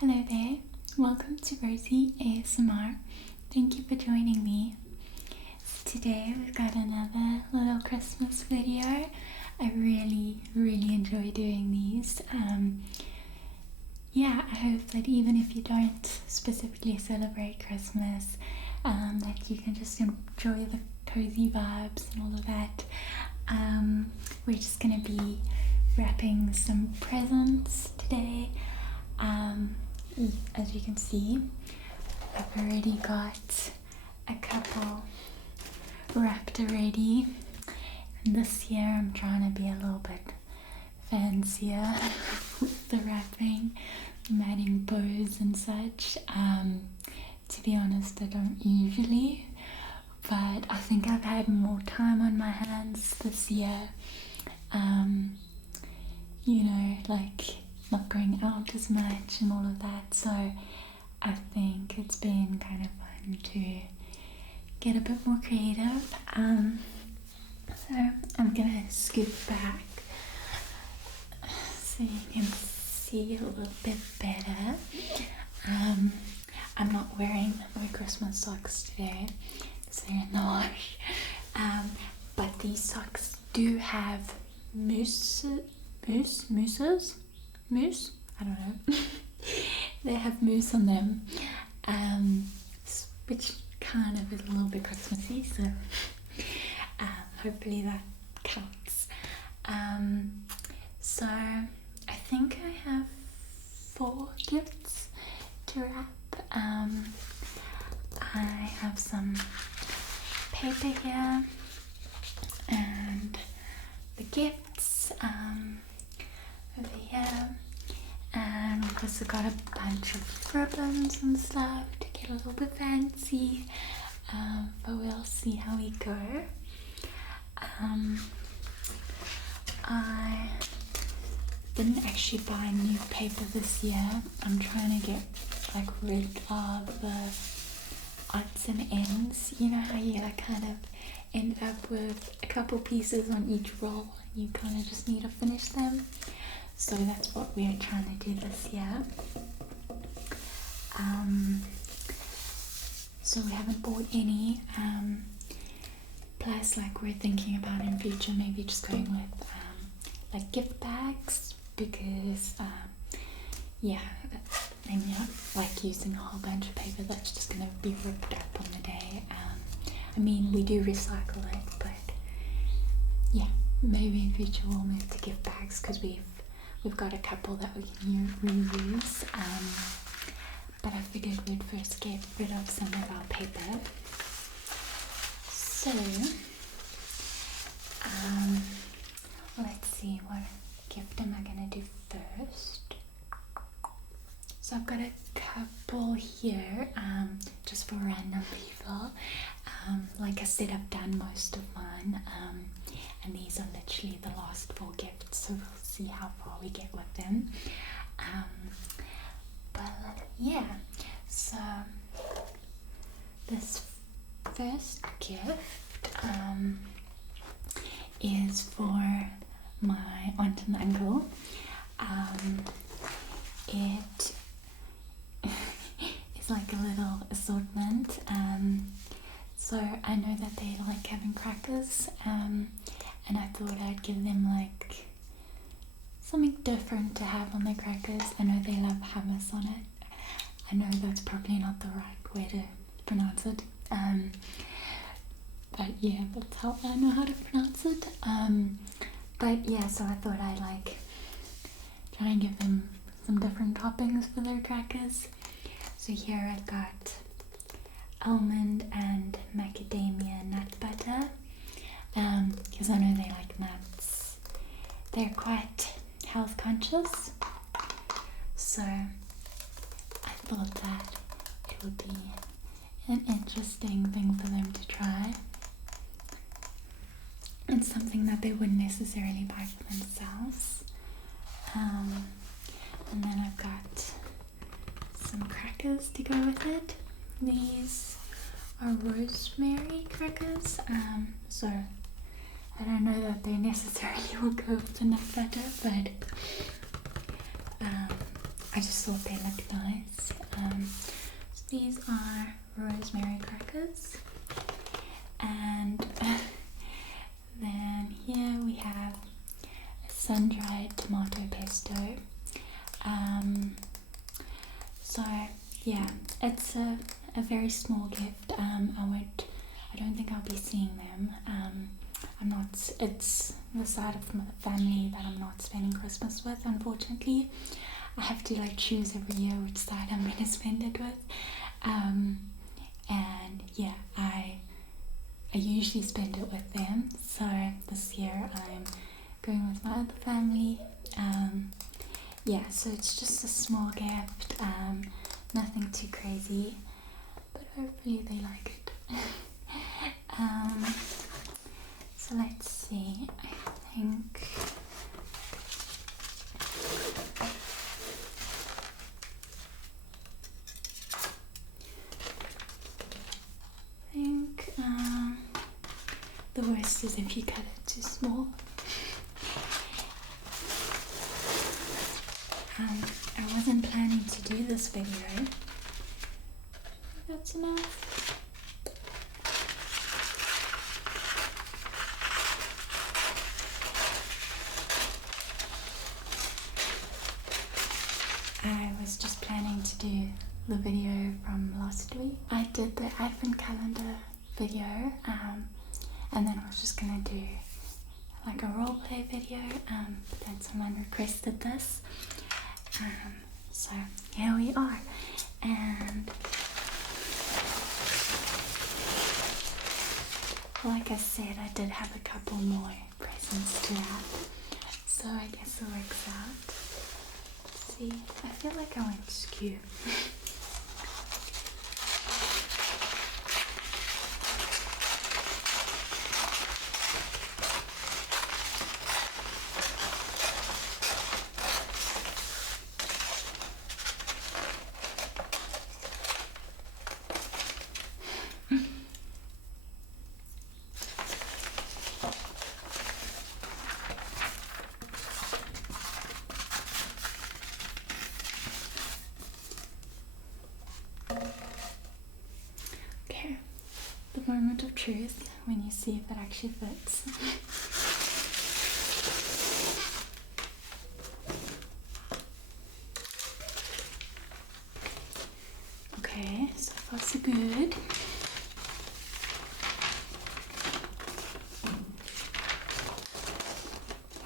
Hello there, welcome to Rosy ASMR. Thank you for joining me. So today we've got another little Christmas video. I really enjoy doing these. I hope that even if you don't specifically celebrate Christmas, that you can just enjoy the cozy vibes and all of that. We're just gonna be wrapping some presents today. As you can see, I've already got a couple wrapped already, and this year I'm trying to be a little bit fancier with the wrapping. I'm adding bows and such. To be honest, I don't usually, but I think I've had more time on my hands this year. Not going out as much and all of that, so I think it's been kind of fun to get a bit more creative. So I'm gonna scoot back so you can see a little bit better. I'm not wearing my Christmas socks today, so they're in the wash. But these socks do have moose? I don't know. They have moose on them, which kind of is a little bit Christmassy, so hopefully that counts. So I think I have 4 gifts to wrap. I have some paper here and the gifts over here, and we've also got a bunch of ribbons and stuff to get a little bit fancy, but we'll see how we go. I didn't actually buy new paper this year. I'm trying to get rid of the odds and ends. You know how you kind of end up with a couple pieces on each roll and you kind of just need to finish them. So that's what we're trying to do this year. So we haven't bought any. Plus, we're thinking about in future maybe just going with gift bags, because I'm not using a whole bunch of paper that's just gonna be ripped up on the day. I mean, we do recycle it, but yeah, maybe in future we'll move to gift bags because we've got a couple that we can reuse. But I figured we'd first get rid of some of our paper. So let's see, what gift am I gonna do first? So I've got a couple here, just for random people. Like I said, I've done most of mine, and these are literally the last 4 gifts, so we'll see how far we get with them. So this first gift is for my aunt and uncle. It is like a little assortment. So I know that they like having crackers, and I thought I'd give them something different to have on their crackers. I know they love hummus on it. I know that's probably not the right way to pronounce it, but yeah, that's how I know how to pronounce it. So I thought I'd try and give them some different toppings for their crackers. So here I've got almond and macadamia nut butter, because I know they like nuts. They're quite health conscious, so I thought that it would be an interesting thing for them to try. It's something that they wouldn't necessarily buy for themselves. And then I've got some crackers to go with it. These are rosemary crackers, so I don't know that they necessarily will go with the nut butter, but I just thought they looked nice. So these are rosemary crackers, and then here we have a sun-dried tomato pesto. So yeah, it's a very small gift. I don't think I'll be seeing them. It's the side of the family that I'm not spending Christmas with, unfortunately. I have to like choose every year which side I'm going to spend it with. And yeah, I usually spend it with them. So this year I'm going with my other family. Yeah, so it's just a small gift, nothing too crazy, but hopefully they like it. So let's see, I think the worst is if you cut it too small. I wasn't planning to do this video. That's enough. I was just planning to do the video from last week. I did the advent calendar video, and then I was just gonna do like a roleplay video, but then someone requested this. So here we are, and like I said, I did have a couple more presents to wrap, so I guess it works out. See, I feel like I went skew. Okay, the moment of truth when you see if it actually fits. Okay, so far so good.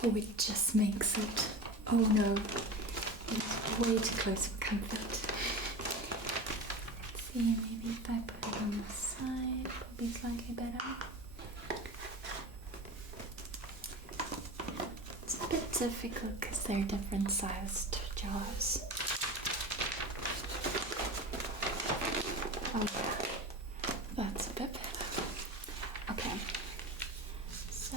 Oh, it just makes it. Oh no, it's way too close for comfort. Let's see, maybe if I put it on the side, probably slightly better. It's a bit difficult because they're different sized jars. Oh yeah, that's a bit better. Okay, so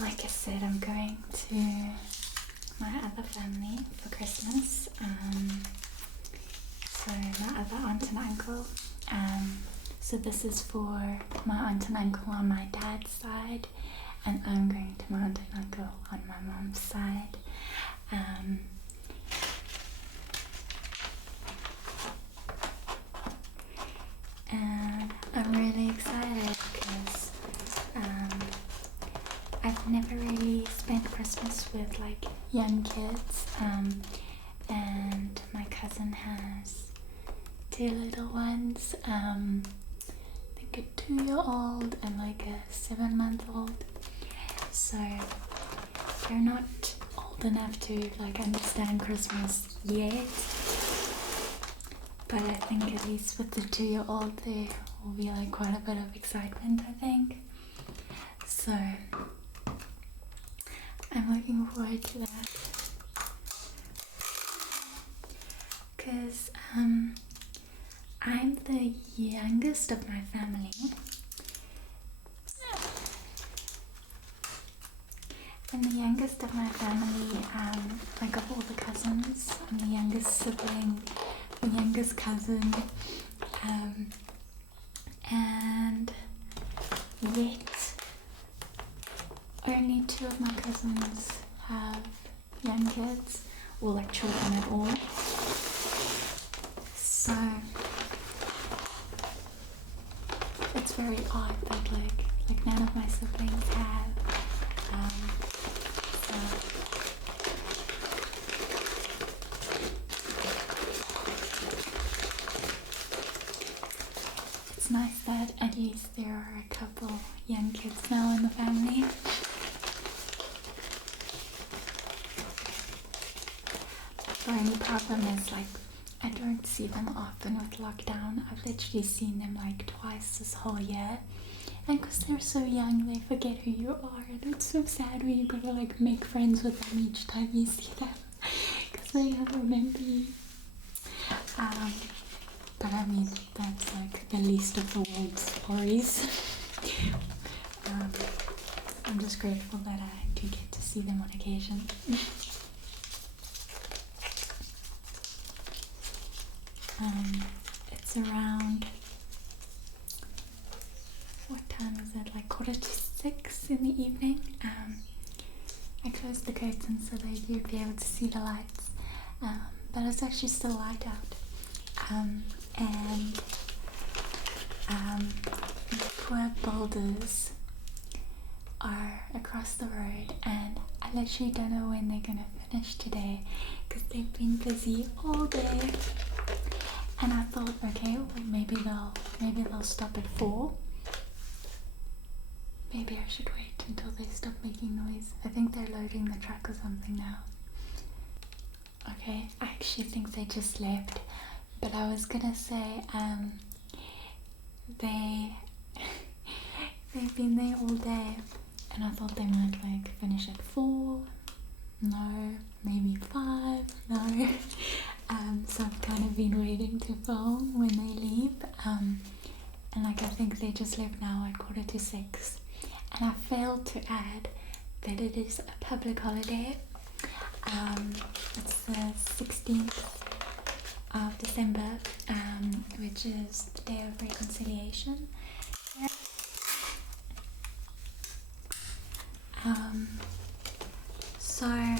like I said, I'm going to my other family for Christmas. So my other aunt and uncle. So this is for my aunt and uncle on my dad's side, and I'm going to my aunt and uncle on my mom's side. And I'm really excited because I've never really spent Christmas with like young kids, and my cousin has 2 little ones, I think a 2-year-old and like a 7-month-old, so they're not old enough to like understand Christmas yet, but I think at least with the 2-year-old there will be like quite a bit of excitement, I think. So I'm looking forward to that, because I'm the youngest of my family, and the youngest of my family, like of all the cousins, I'm the youngest sibling the youngest cousin, and yet only 2 of my cousins have young kids, or like children at all. So it's very odd that like none of my siblings have. So it's nice that at least there are a couple young kids now in the family. The only problem is like I don't see them often with lockdown. I've literally seen them like twice this whole year. And because they're so young, they forget who you are. And it's so sad when you gotta like make friends with them each time you see them. Because they don't remember you. But I mean, that's like the least of the world's worries. I'm just grateful that I do get to see them on occasion. It's around, what time is it, like 5:45 in the evening. I closed the curtains so that you'd be able to see the lights, but it's actually still light out, and the poor boulders are across the road, and I literally don't know when they're gonna finish today because they've been busy all day. And I thought, okay, well maybe they'll stop at 4. Maybe I should wait until they stop making noise. I think they're loading the truck or something now. Okay, I actually think they just left. But I was gonna say, they've been there all day, and I thought they might like finish at 4. No, maybe 5. No. So I've kind of been waiting to film when they leave, and like I think they just left now at 5:45, and I failed to add that it is a public holiday. It's the 16th of December, which is the Day of Reconciliation. So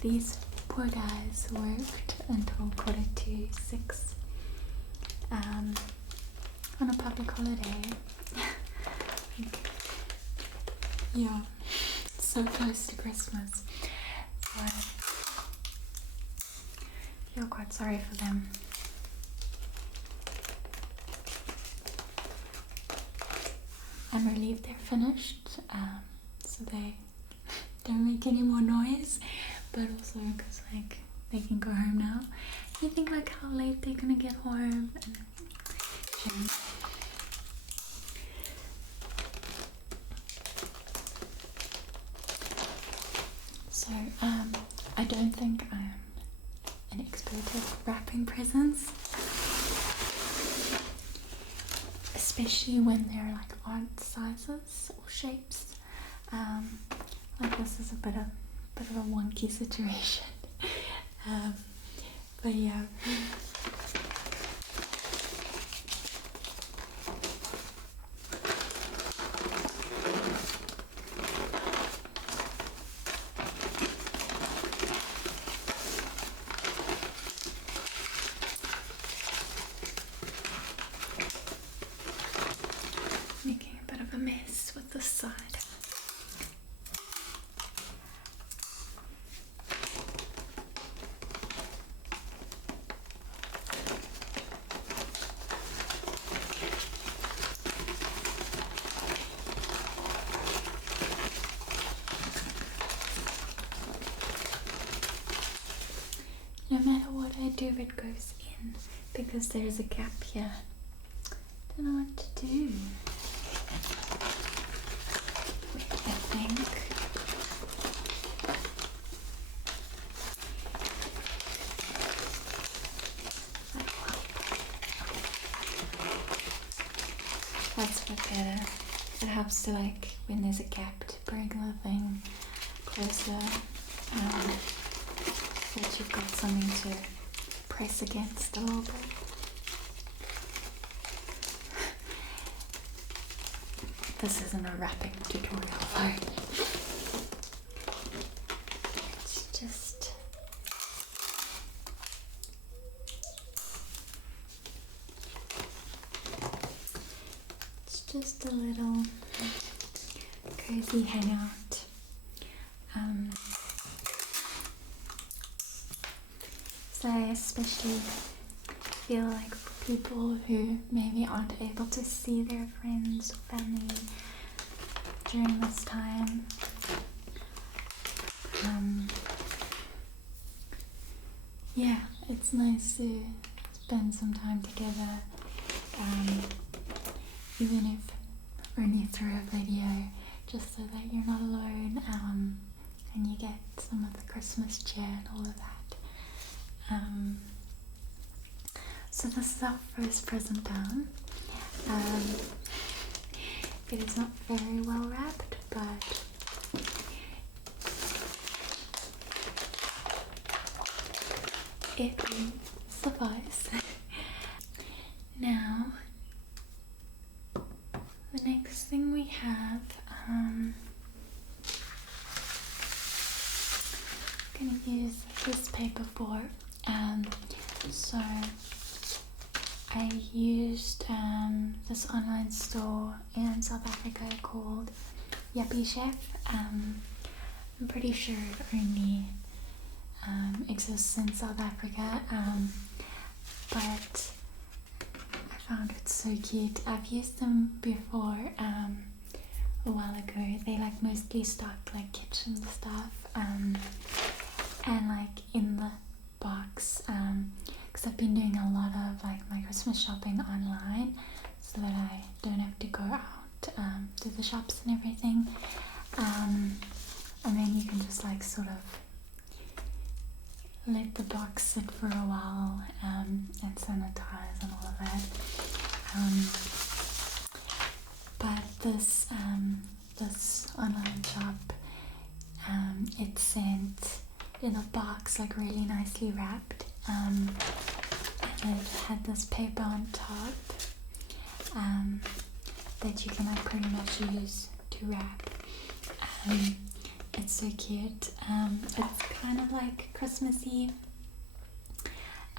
these poor guys worked until 5:45 on a public holiday. Yeah, so close to Christmas. So I feel quite sorry for them. I'm relieved they're finished, so they don't make any more noise. But also because like they can go home now. You think like how late they're gonna get home, and so I don't think I'm an expert at wrapping presents, especially when they're like odd sizes or shapes. Like this is a bit of a wonky situation, but yeah. Making a bit of a mess with this side. No matter what I do, it goes in because there's a gap here. Don't know what to do. Wait, I think. That's a bit better. It helps to like when there's a gap to bring the thing closer. That you've got something to press against a little bit. This isn't a wrapping tutorial though. It's just a little cozy hangout. So I especially feel like for people who maybe aren't able to see their friends or family during this time, yeah, it's nice to spend some time together, even if only through a video, just so that you're not alone, and you get some of the Christmas cheer and all of that. So this is our first present down. It is not very well wrapped, but it will suffice. Now, the next thing we have, I'm going to use this paper for. So I used this online store in South Africa called Yuppie Chef. I'm pretty sure it only exists in South Africa, but I found it so cute. I've used them before a while ago. They like mostly stock like kitchen stuff, and like in the box, because I've been doing a lot of like my Christmas shopping online, so that I don't have to go out to the shops and everything, and then you can just like sort of let the box sit for a while, and sanitize and all of that. But this online shop, it sent in a box like really nicely wrapped, and it had this paper on top that you can like pretty much use to wrap. It's so cute. It's kind of like Christmassy,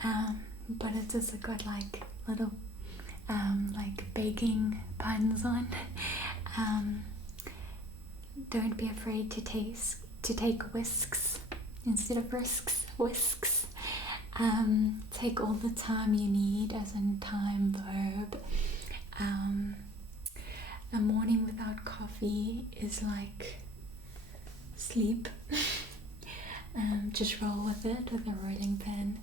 but it's also got like little like baking puns on. Don't be afraid to take whisks instead of whisks. Take all the time you need, as in time verb. A morning without coffee is like sleep. Just roll with it with a rolling pin.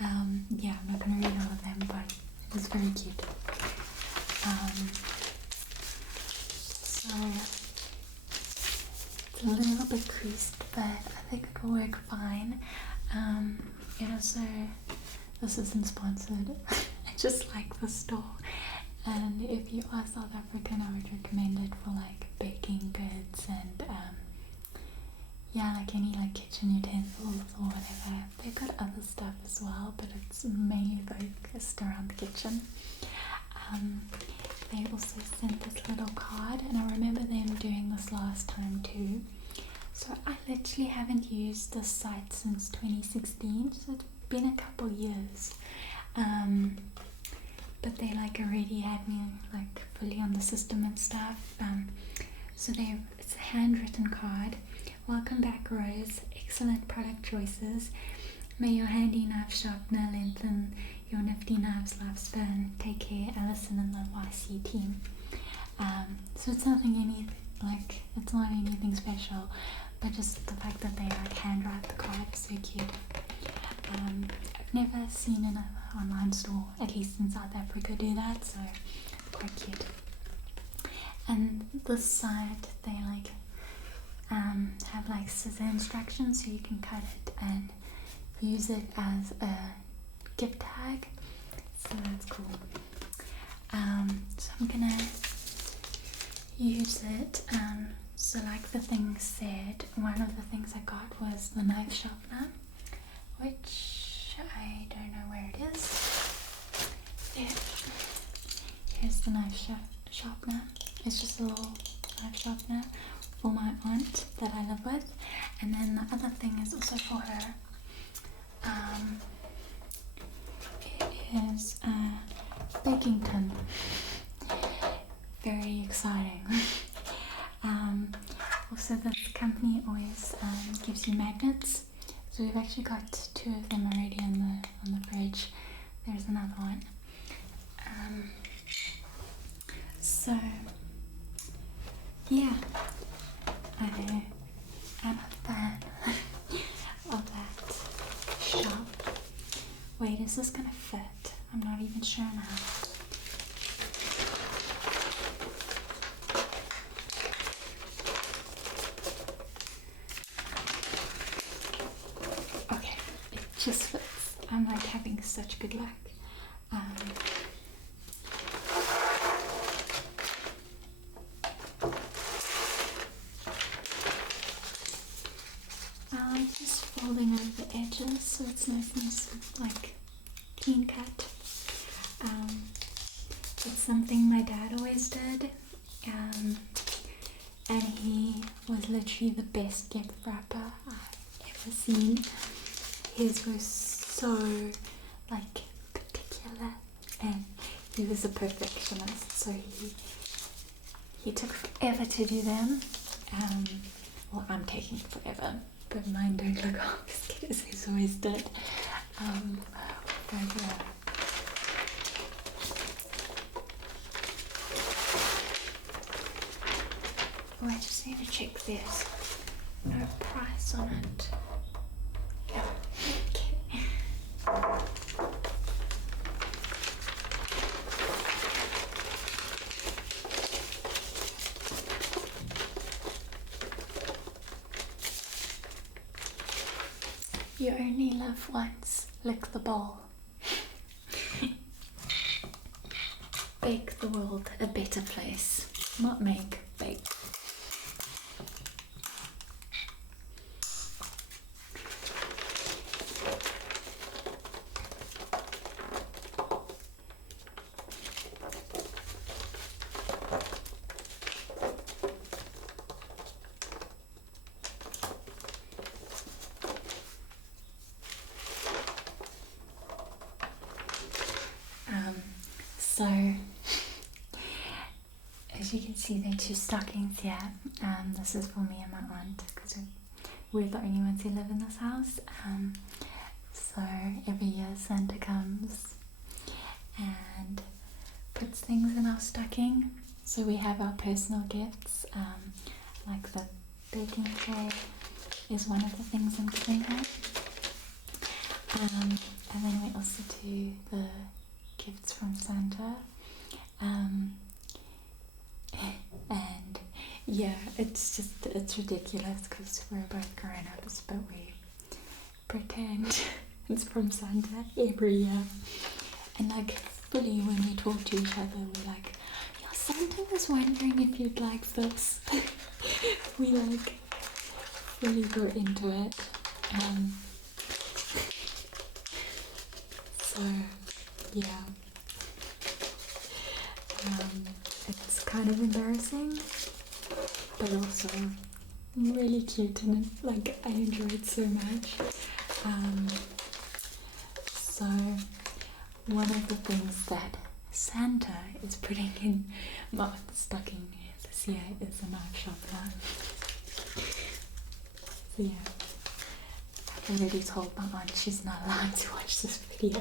Yeah, I'm not going to read all of them, but it's very cute. So it's a little bit creased, but I think it will work fine. And also, this isn't sponsored. I just like the store, and if you are South African, I would recommend it for like baking goods and yeah, like any like kitchen utensils or whatever. They've got other stuff as well, but it's mainly focused around the kitchen. They also sent this little card, and I remember them doing this last time too. So I literally haven't used this site since 2016, so it's been a couple years. But they like already had me like fully on the system and stuff. So it's a handwritten card. Welcome back, Rose. Excellent product choices. May your handy knife sharpener lengthen your nifty knives lifespan. Take care, Alison and the YC team. So it's nothing it's not anything special, but just the fact that they like handwrite the card is so cute. I've never seen an online store, at least in South Africa, do that, so it's quite cute. And this side, they like have like scissor instructions, so you can cut it and use it as a gift tag, so that's cool. So I'm gonna use it. So like the thing said, one of the things I got was the knife sharpener, which I don't know where here's the knife sharpener. It's just a little knife sharpener for my aunt that I live with. And then the other thing is also for her. It is a baking tin. Very exciting. Also, this company always gives you magnets. So we've actually got 2 of them already on the fridge. There's another one. So yeah, I am a fan of that shop. Wait, is this gonna fit? I'm not even sure now. Okay, it just fits. I'm like having such good luck. I like just folding over the edges so it's nice and like clean cut. It's something my dad always did, and he was literally the best gift wrapper I've ever seen. His was so like particular, and he was a perfectionist, so he took forever to do them. Well, I'm taking forever, but mine don't look half as good as his always did. But yeah. Oh, I just need to check there's no price on it. Yeah. Okay. You only live once, lick the bowl. Bake the world a better place. Not make, bake. So, as you can see, there are 2 stockings here. This is for me and my aunt because we're the only ones who live in this house. So every year Santa comes and puts things in our stocking. So we have our personal gifts, like the baking tray is one of the things I'm giving her. And then we also do the gifts from Santa, and yeah, it's ridiculous because we're both grown-ups, but we pretend it's from Santa every year, and like fully when we talk to each other we're like, yeah, Santa was wondering if you'd like this. We like fully go into it. So yeah, it's kind of embarrassing, but also really cute, and like I enjoy it so much. So one of the things that Santa is putting in my stocking this year is a knife sharpener. So yeah, I've already told my aunt she's not allowed to watch this video.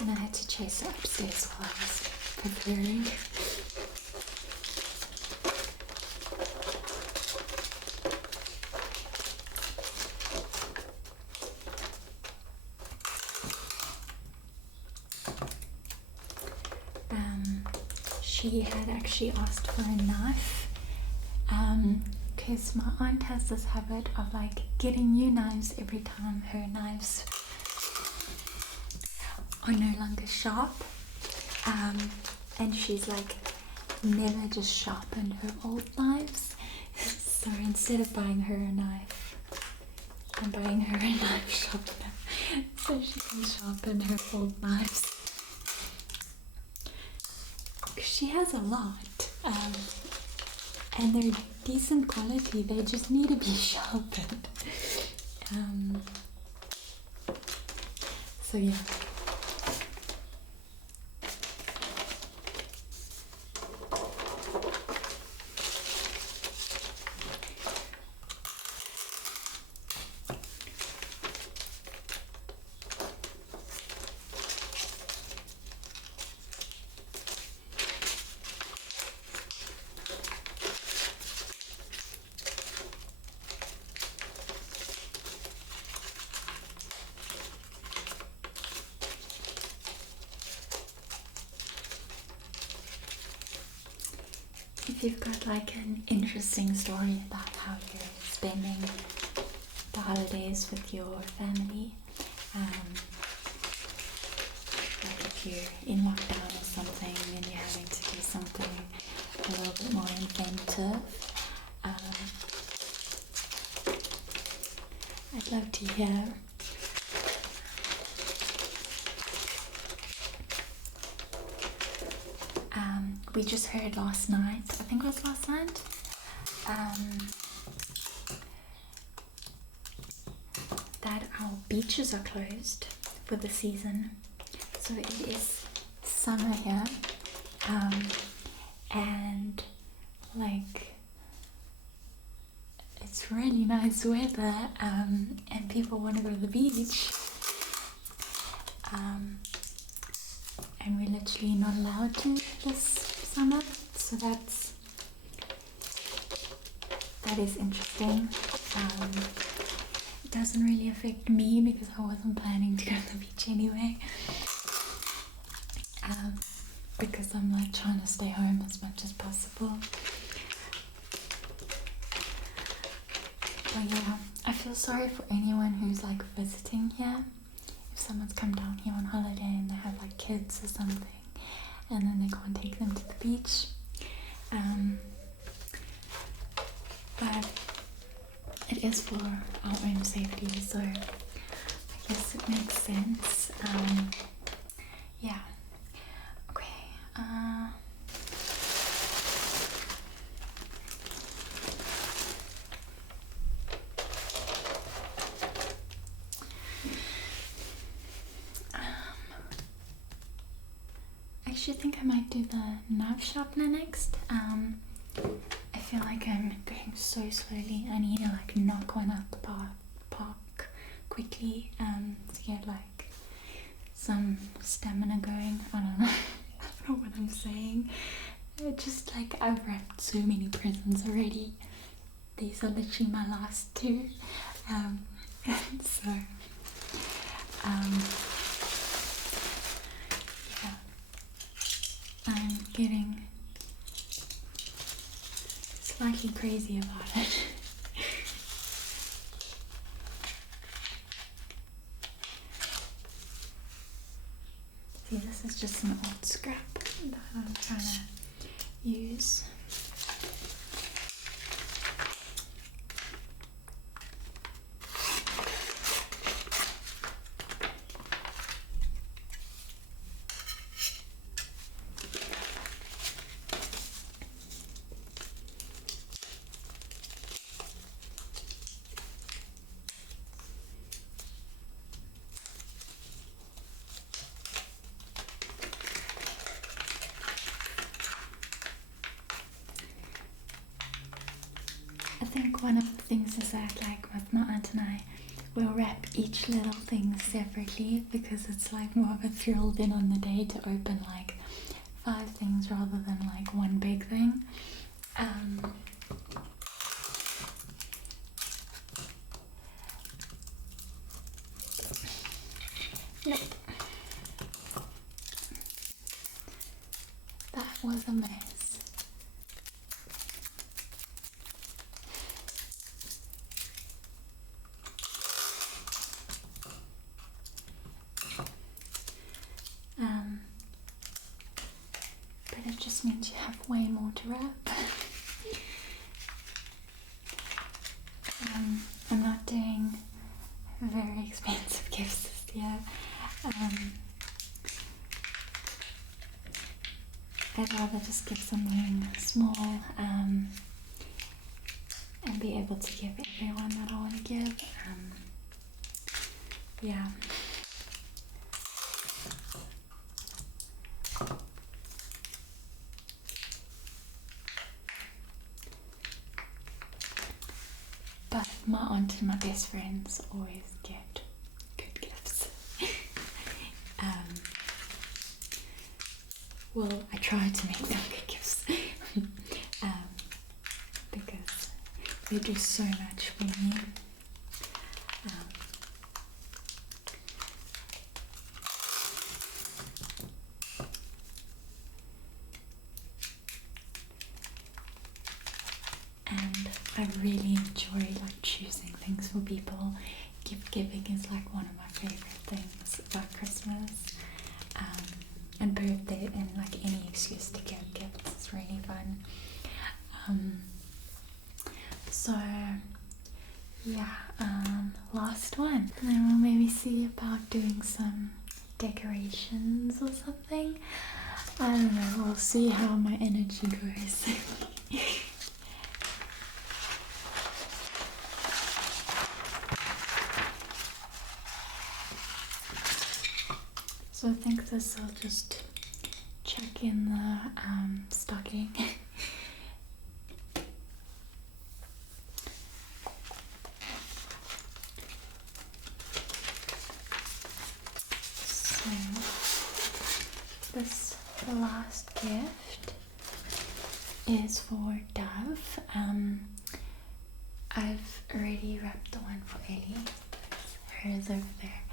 And I had to chase her upstairs while I was preparing. She had actually asked for a knife, because my aunt has this habit of like getting new knives every time her knives are no longer sharp, and she's like never just sharpened her old knives. So instead of buying her a knife, I'm buying her a knife sharpener so she can sharpen her old knives. She has a lot, and they're decent quality. They just need to be sharpened. So yeah. If you've got like an interesting story about how you're spending the holidays with your family, like if you're in lockdown or something and you're having to do something a little bit more inventive, I'd love to hear. We just heard last night, I think it was last night, that our beaches are closed for the season. So it is summer here, and like it's really nice weather, and people want to go to the beach, and we're literally not allowed to this summer, so that is interesting. It doesn't really affect me because I wasn't planning to go to the beach anyway, because I'm like trying to stay home as much as possible. But yeah, I feel sorry for anyone who's like visiting here. If someone's come down here on holiday and they have like kids or something, and then they can't take them to the beach. But it is for our own safety, so I guess it makes sense. Yeah. Okay. I actually think I might do the knife sharpener next. I feel like I'm going so slowly. I need to like knock one out the park quickly to get like some stamina going. I don't know. I don't know what I'm saying. Just like I've wrapped so many presents already. These are literally my last two. So yeah, I'm getting slightly crazy about it. See, this is just an old scrap that I'm trying to use. I think one of the things is that like with my aunt and I, we'll wrap each little thing separately because it's like more of a thrill then on the day to open like 5 things rather than like one big thing. Nope. That was a mess. But it it just means you have way more to wrap. I'm not doing very expensive gifts this year. I'd rather just give something small and be able to give everyone that I want to give. Yeah. But my aunt and my best friends always get good gifts. Well, I try to make them good gifts because they do so much for me. And I really enjoy like choosing things for people. Gift giving is like one of my favorite things about Christmas. And birthday, and like any excuse to give gifts is really fun. So yeah, last one. And then we'll maybe see about doing some decorations or something. I don't know, we'll see how my energy goes. So I think this will just check in the stocking. So this last gift is for Dove. I've already wrapped the one for Ellie. Hers over there.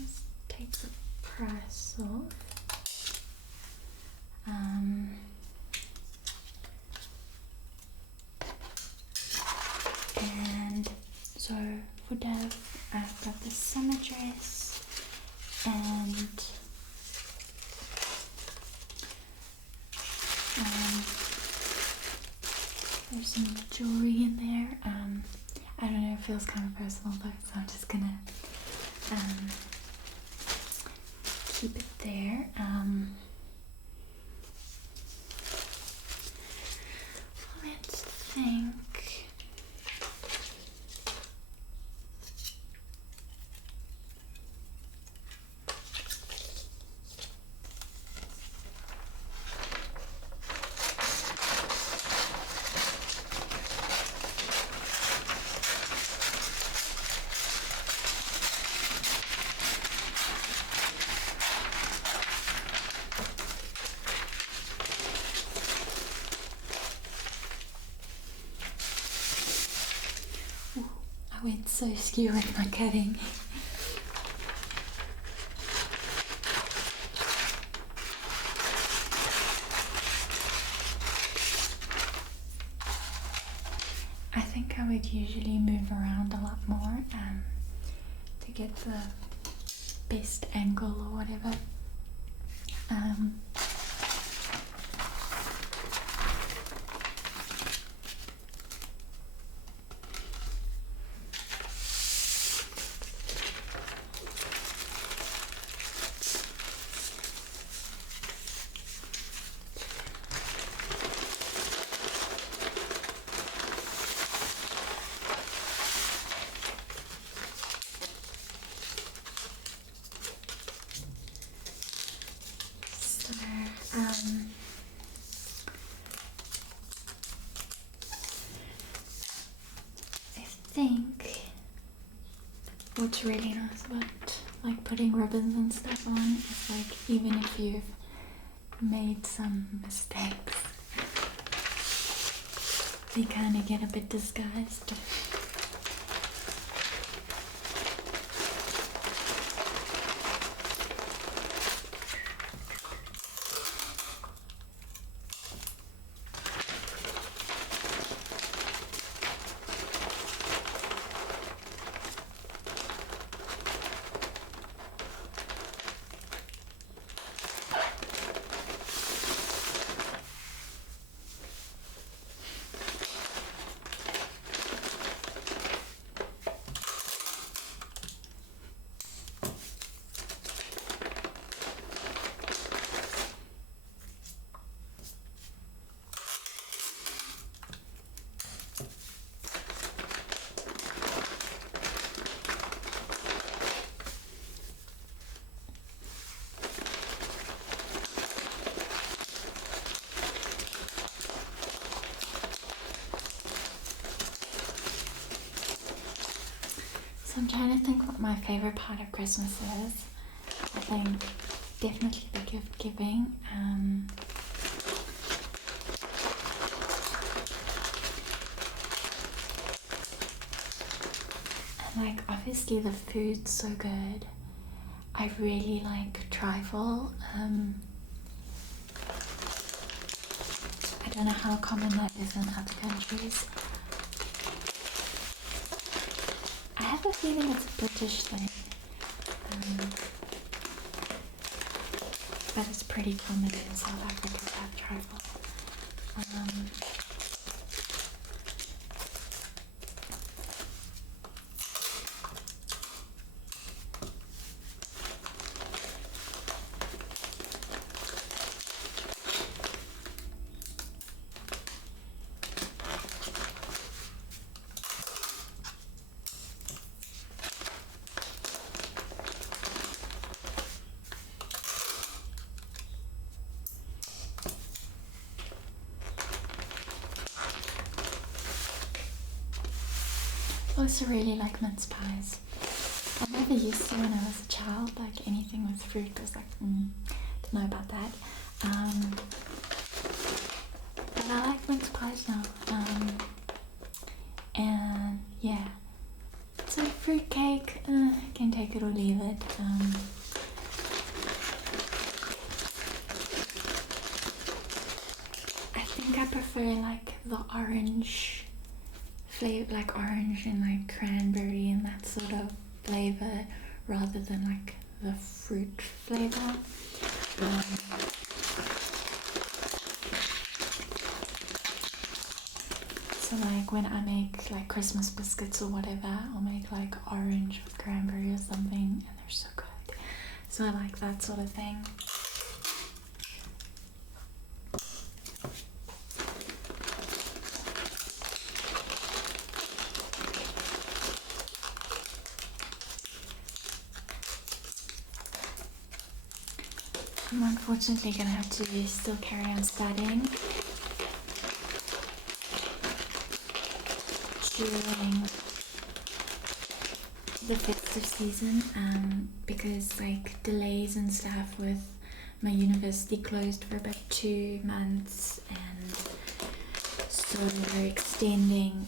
Just take the price off. And so for Dove, I've got the summer dress and there's some jewelry in there. I don't know, it feels kind of personal though, so I'm just gonna keep it there. Let's think. I went so skew with my cutting. I think I would usually move around a lot more to get the best angle or whatever. I think what's really nice about like putting ribbons and stuff on is like even if you've made some mistakes, they kind of get a bit disguised. So I'm trying to think what my favorite part of Christmas is. I think definitely the gift giving. And like obviously the food's so good. I really like trifle. I don't know how common that is in other countries. I have a feeling it's a British thing. But it's pretty common in South Africa to have trifle. I also really like mince pies. I never used to when I was a child, like anything with fruit was like, don't know about that. But I like mince pies now. And yeah, so fruit cake, can take it or leave it. I think I prefer like the orange flavor, like orange and like cranberry and that sort of flavor, rather than like the fruit flavor. So like when I make like Christmas biscuits or whatever, I'll make like orange with cranberry or something, and they're so good. So I like that sort of thing. I'm unfortunately gonna have to still carry on studying during the festive season, because like delays and stuff with my university closed for about 2 months, and so they're extending.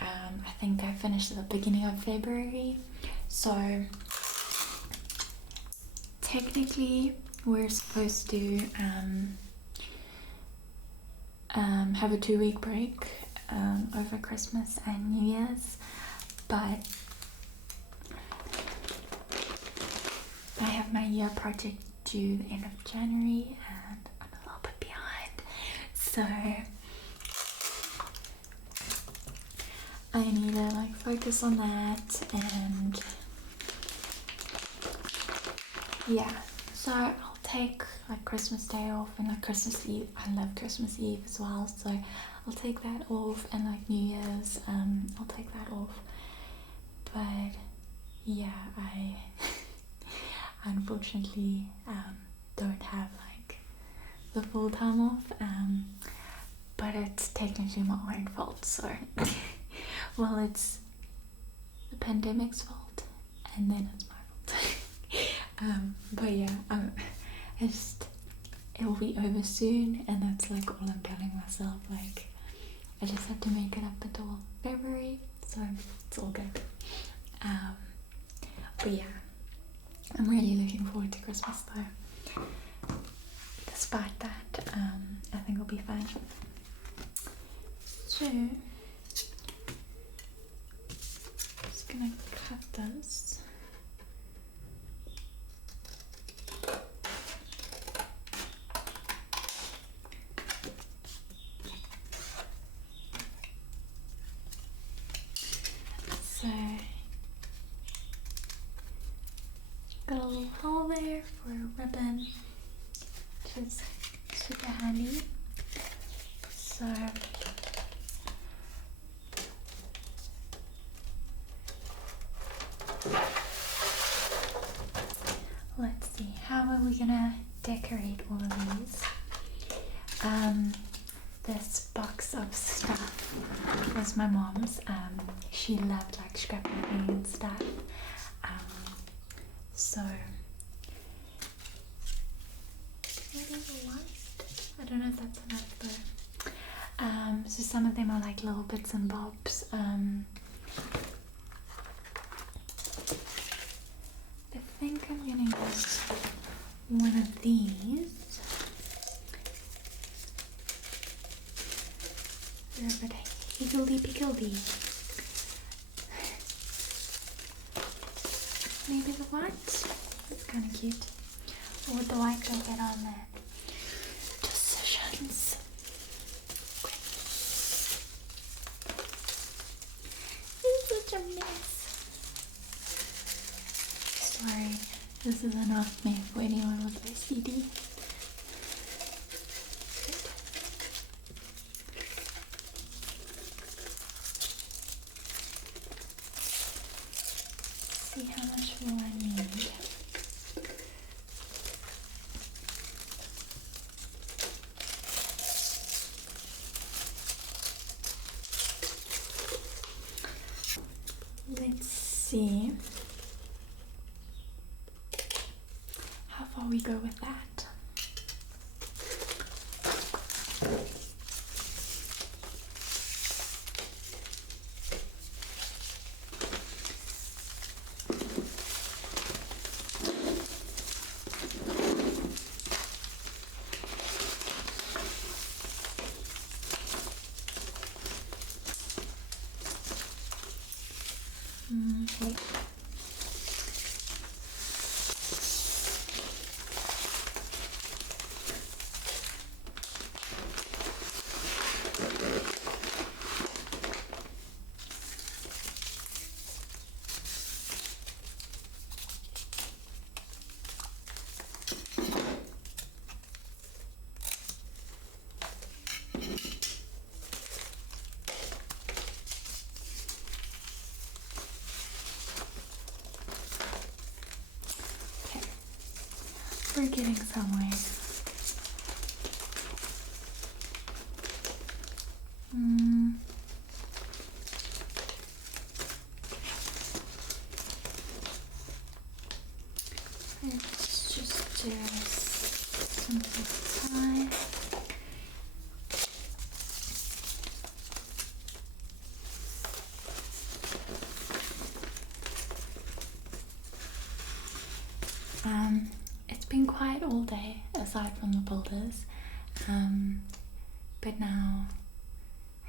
I think I finished at the beginning of February, so technically we're supposed to have a 2-week break over Christmas and New Year's, but I have my year project due the end of January and I'm a little bit behind, so I need to like focus on that. And yeah, so I'll take like Christmas Day off and like Christmas Eve. I love Christmas Eve as well, so I'll take that off, and like New Year's, I'll take that off. But yeah, I unfortunately don't have like the full time off, but it's technically my own fault, so well, it's the pandemic's fault and then it's my fault. But yeah, it will be over soon, and that's like all I'm telling myself. Like I just have to make it up until February, so it's all good. But yeah, I'm really looking forward to Christmas though. Despite that, I think it'll be fine. So just gonna cut this. So got a little hole there for a ribbon, which is super handy. So let's see, how are we gonna decorate all of these? this box of stuff was my mom's. She loved like scrapbooking and stuff. So maybe the white. I don't know if that's enough though. So some of them are like little bits and bobs. I think I'm gonna use one of these. They're a bit higgledy-piggledy. Maybe the white? That's kind of cute. Or would the white go better on there? Decisions. This is such a mess. Sorry, this is enough mess for anyone with OCD. See how much more I need. Let's see how far we go with that. Okay. We're getting somewhere. Let's just do a simple tie. It's been quiet all day aside from the builders, but now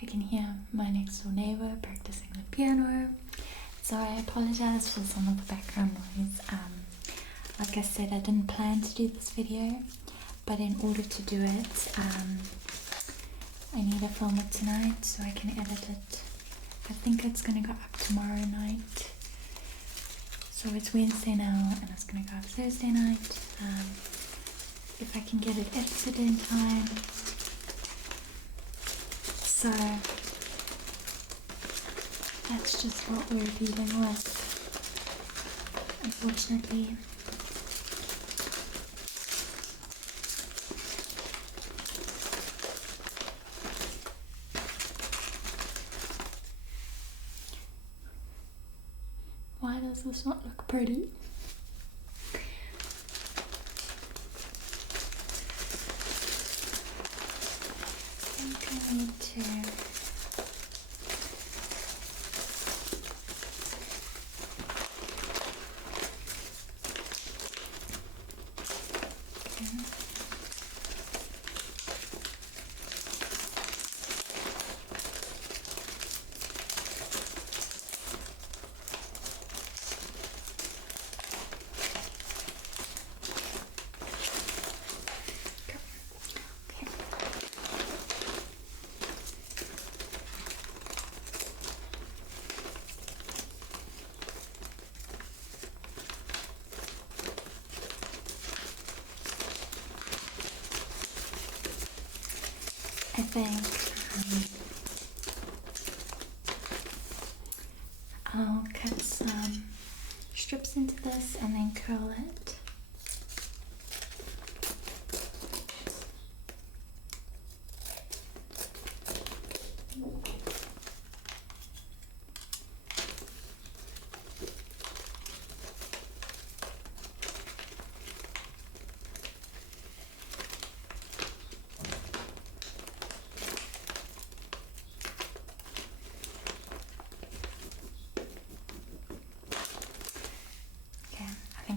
I can hear my next door neighbor practicing the piano, so I apologize for some of the background noise. Like I said, I didn't plan to do this video, but in order to do it, I need to film it tonight so I can edit it. I think it's going to go up tomorrow night. So it's Wednesday now and it's going to go up Thursday night. If I can get it edited in time. So that's just what we're dealing with, unfortunately. Why does this not look pretty? I think I need to I think I'll cut some strips into this and then curl it.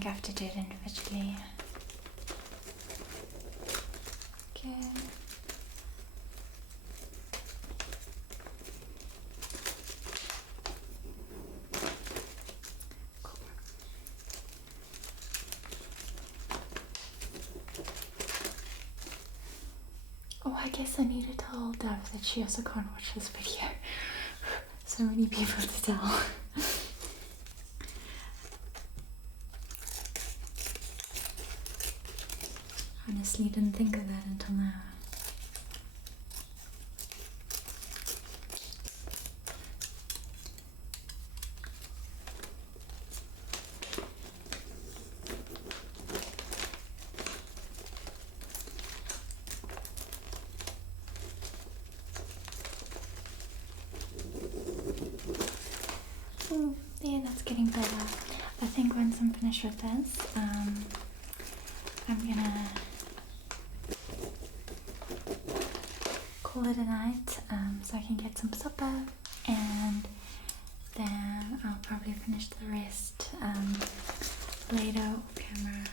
you have to do it individually. Okay. Cool. Oh, I guess I need to tell Dev that she also can't watch this video. So many people to tell. Honestly, didn't think of that until now. Oh, yeah, that's getting better. I think once I'm finished with this, I'm gonna call it a night, so I can get some supper, and then I'll probably finish the rest later off camera.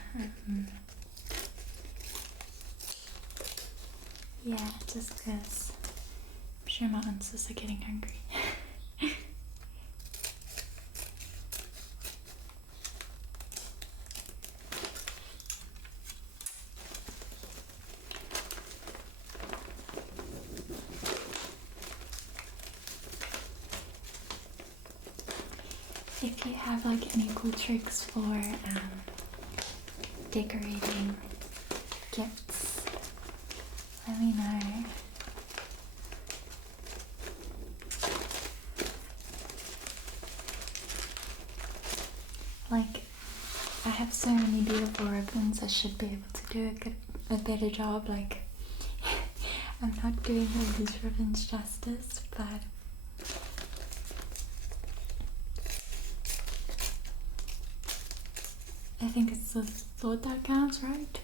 Yeah, just because I'm sure my aunts are getting hungry. If you have like any cool tricks for decorating gifts, let me know. Like, I have so many beautiful ribbons, I should be able to do a better job. Like, I'm not doing all these ribbons justice, but I think it's the thought that counts, right?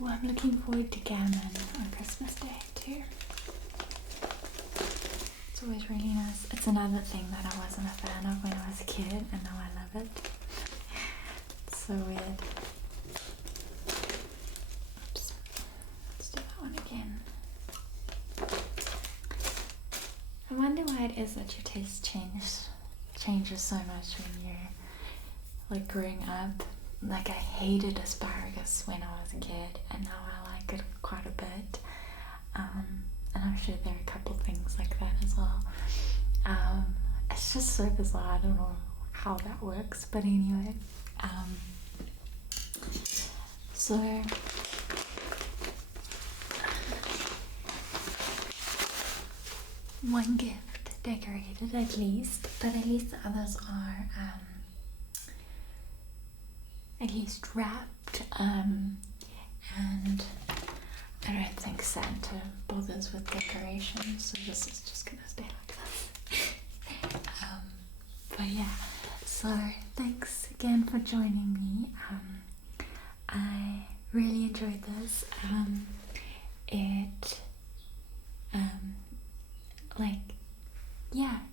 Oh, I'm looking forward to gammon on Christmas Day too. It's always really nice. It's another thing that I wasn't a fan of when I was a kid, and now I love it. It's so weird. Oops. Let's do that one again. I wonder why it is that your taste changes so much when you're like growing up. Like, I hated asparagus when I was a kid, and now I like it quite a bit. And I'm sure there are a couple things like that as well. It's just so bizarre. I don't know how that works, but anyway. So one gift decorated at least, but at least the others are at least wrapped, and I don't think Santa bothers with decorations, so this is just gonna stay like this. But yeah, so thanks again for joining me. I really enjoyed this.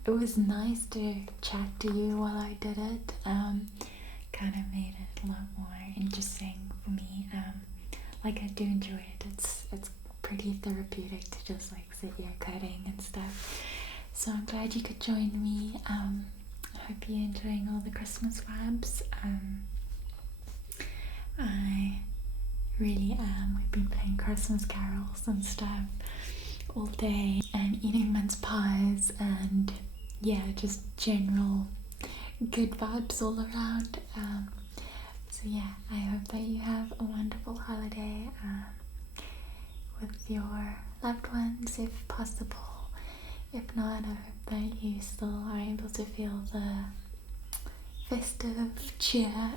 It was nice to chat to you while I did it. Kind of made it a lot more interesting for me. Like, I do enjoy it. It's pretty therapeutic to just like sit here cutting and stuff. So I'm glad you could join me. I hope you're enjoying all the Christmas vibes. I really am. We've been playing Christmas carols and stuff all day and eating mince pies, and yeah, just general good vibes all around. So yeah, I hope that you have a wonderful holiday with your loved ones if possible. If not, I hope that you still are able to feel the festive cheer.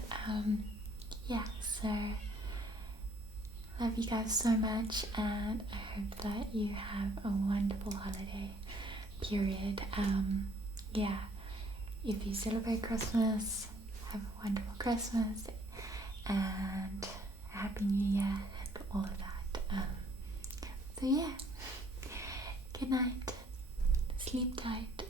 Yeah, so love you guys so much, and I hope that you have a wonderful holiday period. Yeah, if you celebrate Christmas, have a wonderful Christmas and a Happy New Year and all of that. So yeah, good night, sleep tight.